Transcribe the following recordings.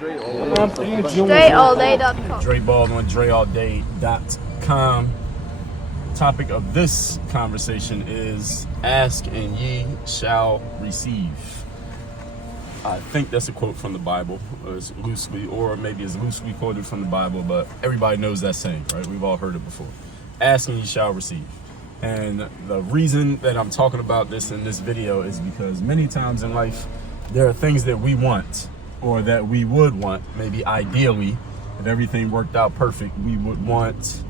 DreAllDay.com. Dre Baldwin, DreAllDay.com. Topic of this conversation is ask and ye shall receive. I think that's a quote from the Bible, as loosely, or maybe as loosely quoted from the Bible, but everybody knows that saying, right? We've all heard it before. Ask and ye shall receive. And the reason that I'm talking about this in this video is because many times in life, there are things that we want, or that we would want, maybe ideally, if everything worked out perfect, we would want,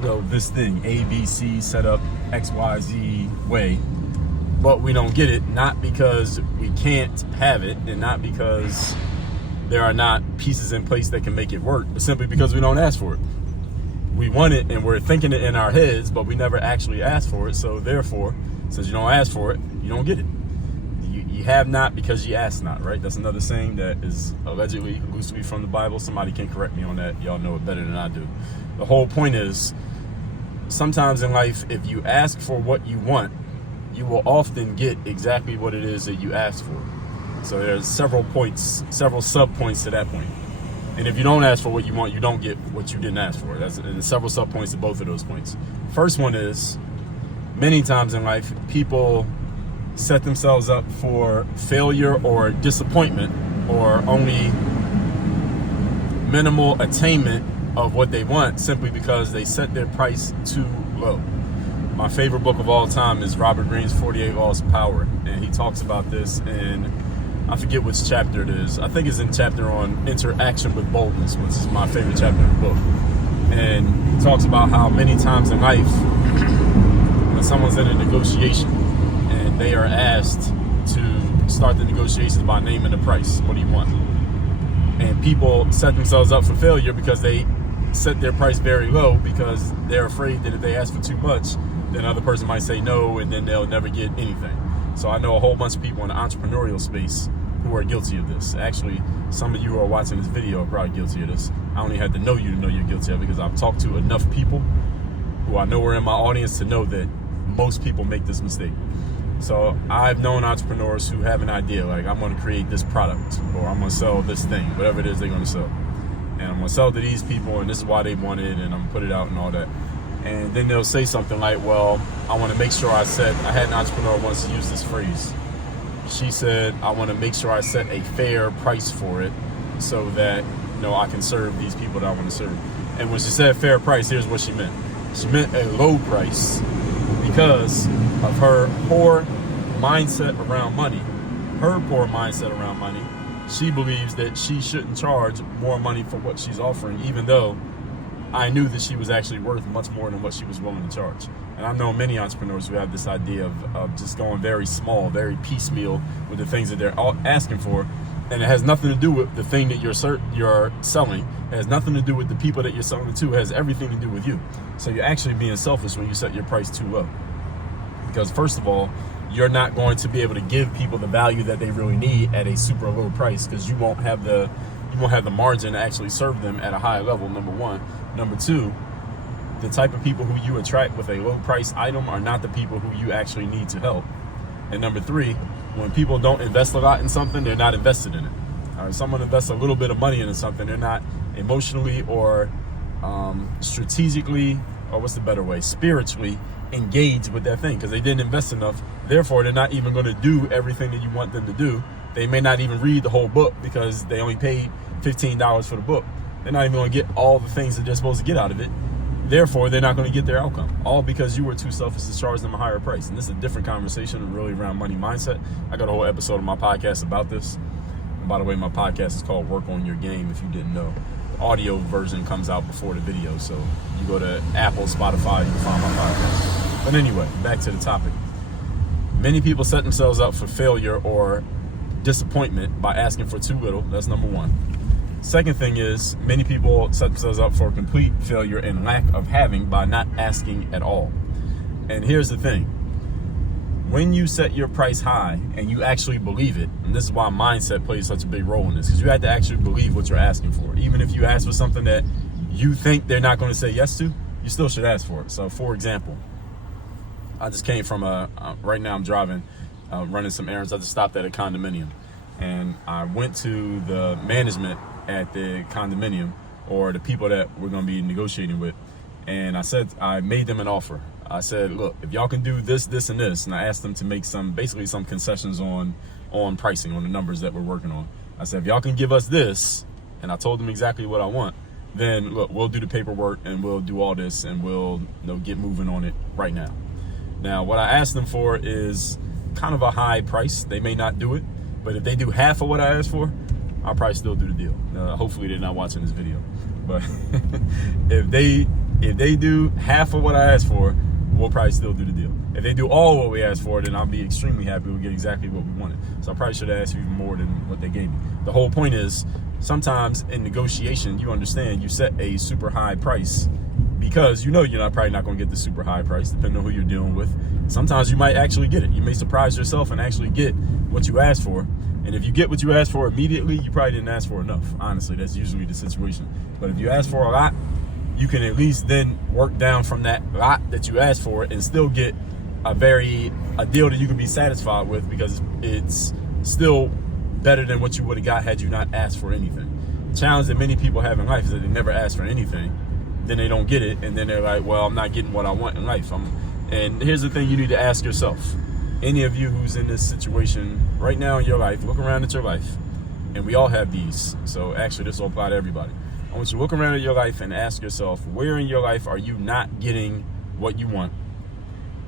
this thing, A, B, C, set up X, Y, Z way. But we don't get it, not because we can't have it, and not because there are not pieces in place that can make it work, but simply because we don't ask for it. We want it, and we're thinking it in our heads, but we never actually ask for it. So therefore, since you don't ask for it, you don't get it. You have not because you ask not, right? That's another saying that is allegedly, loosely from the Bible. Somebody can correct me on that. Y'all know it better than I do. The whole point is, sometimes in life, if you ask for what you want, you will often get exactly what it is that you asked for. So there's several sub-points to that point. And if you don't ask for what you want, you don't get what you didn't ask for. There's several sub-points to both of those points. First one is, many times in life, people set themselves up for failure or disappointment, or only minimal attainment of what they want, simply because they set their price too low. My favorite book of all time is Robert Greene's 48 Laws of Power, and he talks about this in, I forget which chapter it is. I think it's in chapter on interaction with boldness, which is my favorite chapter in the book. And he talks about how many times in life, when someone's in a negotiation and they are asked to start the negotiations by naming the price, what do you want? And people set themselves up for failure because they set their price very low, because they're afraid that if they ask for too much, then another person might say no, and then they'll never get anything. So I know a whole bunch of people in the entrepreneurial space who are guilty of this. Actually, some of you who are watching this video are probably guilty of this. I only had to know you to know you're guilty of it, because I've talked to enough people who I know are in my audience to know that most people make this mistake. So I've known entrepreneurs who have an idea, like, I'm going to create this product, or I'm going to sell this thing, whatever it is they're going to sell. And I'm going to sell to these people, and this is why they want it, and I'm going to put it out and all that. And then they'll say something like, well, I want to make sure I had an entrepreneur once use this phrase. She said, I want to make sure I set a fair price for it so that, I can serve these people that I want to serve. And when she said fair price, here's what she meant. She meant a low price because of her poor mindset around money. Her poor mindset around money. She believes that she shouldn't charge more money for what she's offering, even though I knew that she was actually worth much more than what she was willing to charge. And I know many entrepreneurs who have this idea of just going very small, very piecemeal with the things that they're asking for. And it has nothing to do with the thing that you're selling. It has nothing to do with the people that you're selling it to. It has everything to do with you. So you're actually being selfish when you set your price too low. Because first of all, you're not going to be able to give people the value that they really need at a super low price, because you won't have the margin to actually serve them at a high level, number one. Number two, the type of people who you attract with a low price item are not the people who you actually need to help. And number three, when people don't invest a lot in something, they're not invested in it. If someone invests a little bit of money into something, they're not emotionally or strategically, or what's the better way, spiritually engaged with that thing, because they didn't invest enough. Therefore, they're not even going to do everything that you want them to do. They may not even read the whole book because they only paid $15 for the book. They're not even going to get all the things that they're supposed to get out of it. Therefore, they're not going to get their outcome, all because you were too selfish to charge them a higher price. And this is a different conversation, really, around money mindset. I got a whole episode of my podcast about this. And by the way, my podcast is called Work on Your Game, if you didn't know. The audio version comes out before the video, so you go to Apple, Spotify, you can find my podcast. But anyway, back to the topic. Many people set themselves up for failure or disappointment by asking for too little. That's number one. Second thing is, many people set themselves up for complete failure and lack of having by not asking at all. And here's the thing. When you set your price high and you actually believe it, and this is why mindset plays such a big role in this, because you have to actually believe what you're asking for. Even if you ask for something that you think they're not going to say yes to, you still should ask for it. So, for example, I just came from right now I'm driving, running some errands. I just stopped at a condominium. And I went to the management at the condominium or the people that we're going to be negotiating with. And I made them an offer. I said, look, if y'all can do this, this, and this, and I asked them to make basically some concessions on pricing, on the numbers that we're working on. I said, if y'all can give us this, and I told them exactly what I want, then look, we'll do the paperwork and we'll do all this and we'll get moving on it right now. Now, what I asked them for is kind of a high price. They may not do it, but if they do half of what I asked for, I'll probably still do the deal. Hopefully they're not watching this video, but if they do half of what I asked for, we'll probably still do the deal. If they do all what we asked for, then I'll be extremely happy we'll get exactly what we wanted. So I probably should have asked you even more than what they gave me. The whole point is, sometimes in negotiation, you understand you set a super high price because you're probably not going to get the super high price, depending on who you're dealing with. Sometimes you might actually get it. You may surprise yourself and actually get what you asked for. And if you get what you asked for immediately, you probably didn't ask for enough. Honestly, that's usually the situation. But if you ask for a lot, you can at least then work down from that lot that you asked for and still get a deal that you can be satisfied with, because it's still better than what you would have got had you not asked for anything. The challenge that many people have in life is that they never ask for anything, then they don't get it, and then they're like, well, I'm not getting what I want in life. And here's the thing you need to ask yourself. Any of you who's in this situation right now in your life, look around at your life, and we all have these, so actually this will apply to everybody. I want you to look around at your life and ask yourself, where in your life are you not getting what you want?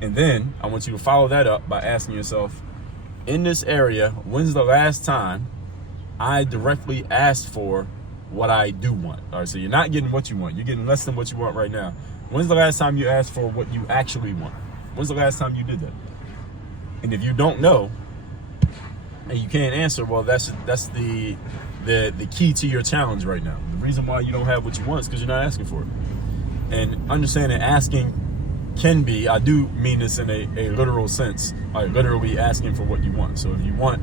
And then I want you to follow that up by asking yourself, in this area, when's the last time I directly asked for what I do want? All right, so you're not getting what you want. You're getting less than what you want right now. When's the last time you asked for what you actually want? When's the last time you did that? And if you don't know and you can't answer, well, that's the key to your challenge right now. The reason why you don't have what you want is because you're not asking for it. And understanding asking can be, I do mean this in a literal sense, like literally asking for what you want. So if you want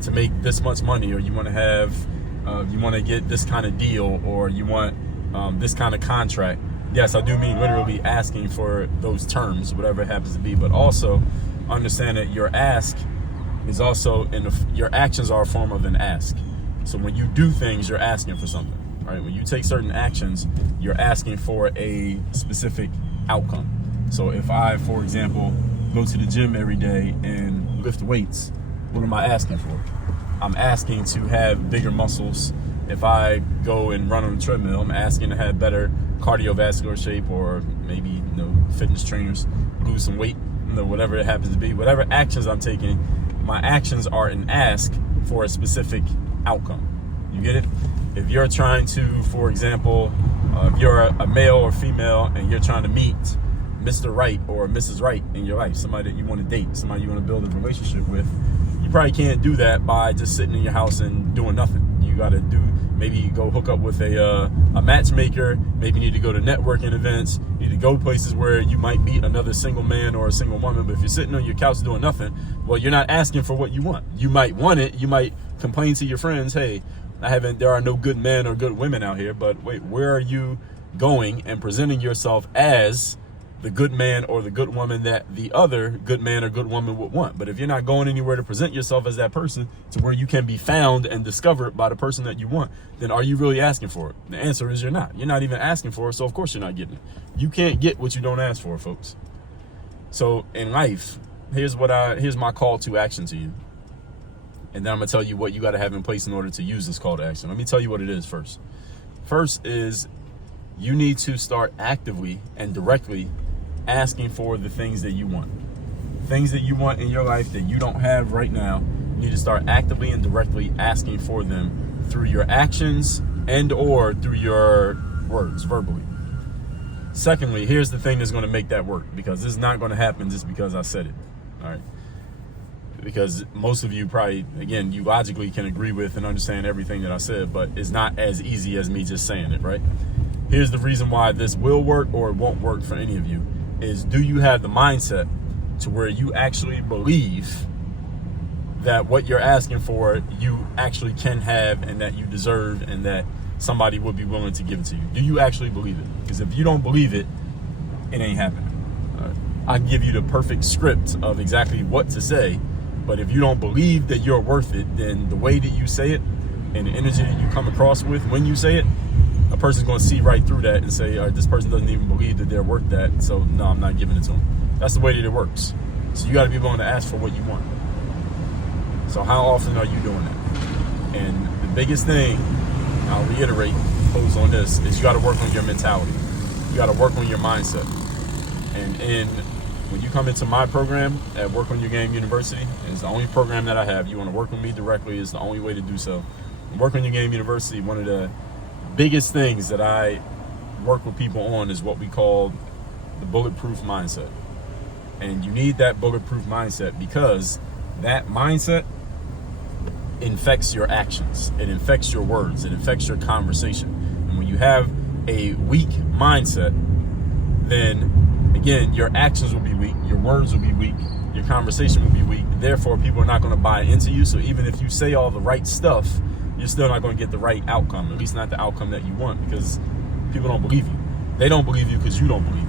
to make this much money, or you want to have, you want to get this kind of deal, or you want this kind of contract, yes, I do mean literally asking for those terms, whatever it happens to be. But also understand that your ask is also your actions are a form of an ask. So when you do things, you're asking for something, right? When you take certain actions, you're asking for a specific outcome. So if I, for example, go to the gym every day and lift weights, what am I asking for? I'm asking to have bigger muscles. If I go and run on the treadmill, I'm asking to have better cardiovascular shape, or maybe fitness trainers, lose some weight, whatever it happens to be. Whatever actions I'm taking, my actions are an ask for a specific outcome. You get it? If you're trying to, for example, if you're a male or female and you're trying to meet Mr. Right or Mrs. Right in your life, somebody that you want to date, somebody you want to build a relationship with, you probably can't do that by just sitting in your house and doing nothing. You got to maybe go hook up with a matchmaker. Maybe you need to go to networking events. You need to go places where you might meet another single man or a single woman. But if you're sitting on your couch doing nothing, well, you're not asking for what you want. You might want it. You might complain to your friends, hey, there are no good men or good women out here. But wait, where are you going and presenting yourself as the good man or the good woman that the other good man or good woman would want? But if you're not going anywhere to present yourself as that person to where you can be found and discovered by the person that you want, then are you really asking for it? The answer is you're not. You're not even asking for it, so of course you're not getting it. You can't get what you don't ask for, folks. So in life, here's my call to action to you. And then I'm going to tell you what you got to have in place in order to use this call to action. Let me tell you what it is first. First is you need to start actively and directly asking for the things that you want. Things that you want in your life that you don't have right now, you need to start actively and directly asking for them through your actions and or through your words, verbally. Secondly, here's the thing that's going to make that work, because this is not going to happen just because I said it. All right. Because most of you probably, again, you logically can agree with and understand everything that I said, but it's not as easy as me just saying it, right? Here's the reason why this will work or it won't work for any of you is, do you have the mindset to where you actually believe that what you're asking for, you actually can have and that you deserve and that somebody would be willing to give it to you? Do you actually believe it? Because if you don't believe it, it ain't happening. All right. I can give you the perfect script of exactly what to say, but if you don't believe that you're worth it, then the way that you say it and the energy that you come across with when you say it, a person's going to see right through that and say, all right, this person doesn't even believe that they're worth that, so no, I'm not giving it to them. That's the way that it works. So you got to be willing to ask for what you want. So how often are you doing that? And the biggest thing, I'll reiterate, close on this, is you got to work on your mentality. You got to work on your mindset. And when you come into my program at Work on Your Game University, it's the only program that I have. You want to work with me directly, it's the only way to do so. Work on Your Game University, one of the biggest things that I work with people on is what we call the bulletproof mindset. And you need that bulletproof mindset because that mindset infects your actions. It infects your words. It infects your conversation. And when you have a weak mindset, then again, your actions will be weak, your words will be weak, your conversation will be weak. Therefore, people are not going to buy into you. So even if you say all the right stuff, you're still not going to get the right outcome, at least not the outcome that you want, because people don't believe you. They don't believe you because you don't believe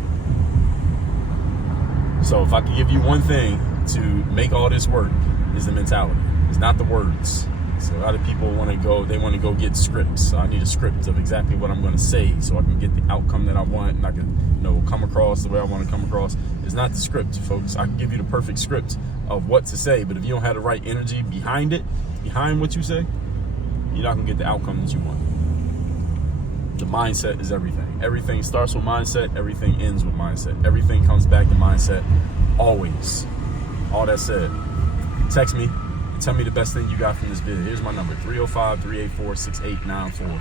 it. So if I could give you one thing to make all this work, is the mentality. It's not the words. So a lot of people want to go get scripts. So I need a script of exactly what I'm going to say so I can get the outcome that I want and I can, come across the way I want to come across. It's not the script, folks. I can give you the perfect script of what to say, but if you don't have the right energy behind it, behind what you say, you're not going to get the outcome that you want. The mindset is everything. Everything starts with mindset. Everything ends with mindset. Everything comes back to mindset, always. All that said, text me. Tell me the best thing you got from this video. Here's my number, 305-384-6894.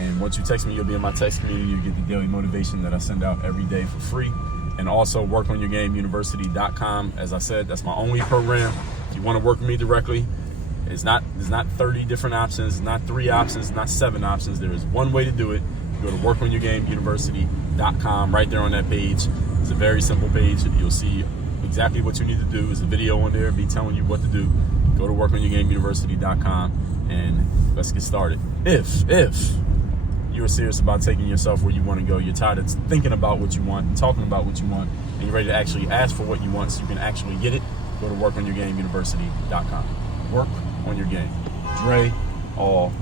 And once you text me, you'll be in my text community. You get the daily motivation that I send out every day for free. And also workonyourgameuniversity.com. As I said, that's my only program. If you want to work with me directly, there's not 30 different options. It's not 3 options. It's not 7 options. There is one way to do it. You go to workonyourgameuniversity.com. Right there on that page. It's a very simple page. You'll see exactly what you need to do. There's a video on there, me telling you what to do. Go to workonyourgameuniversity.com and let's get started. If you're serious about taking yourself where you want to go, you're tired of thinking about what you want and talking about what you want, and you're ready to actually ask for what you want so you can actually get it, go to workonyourgameuniversity.com. Work on your game. Dre, all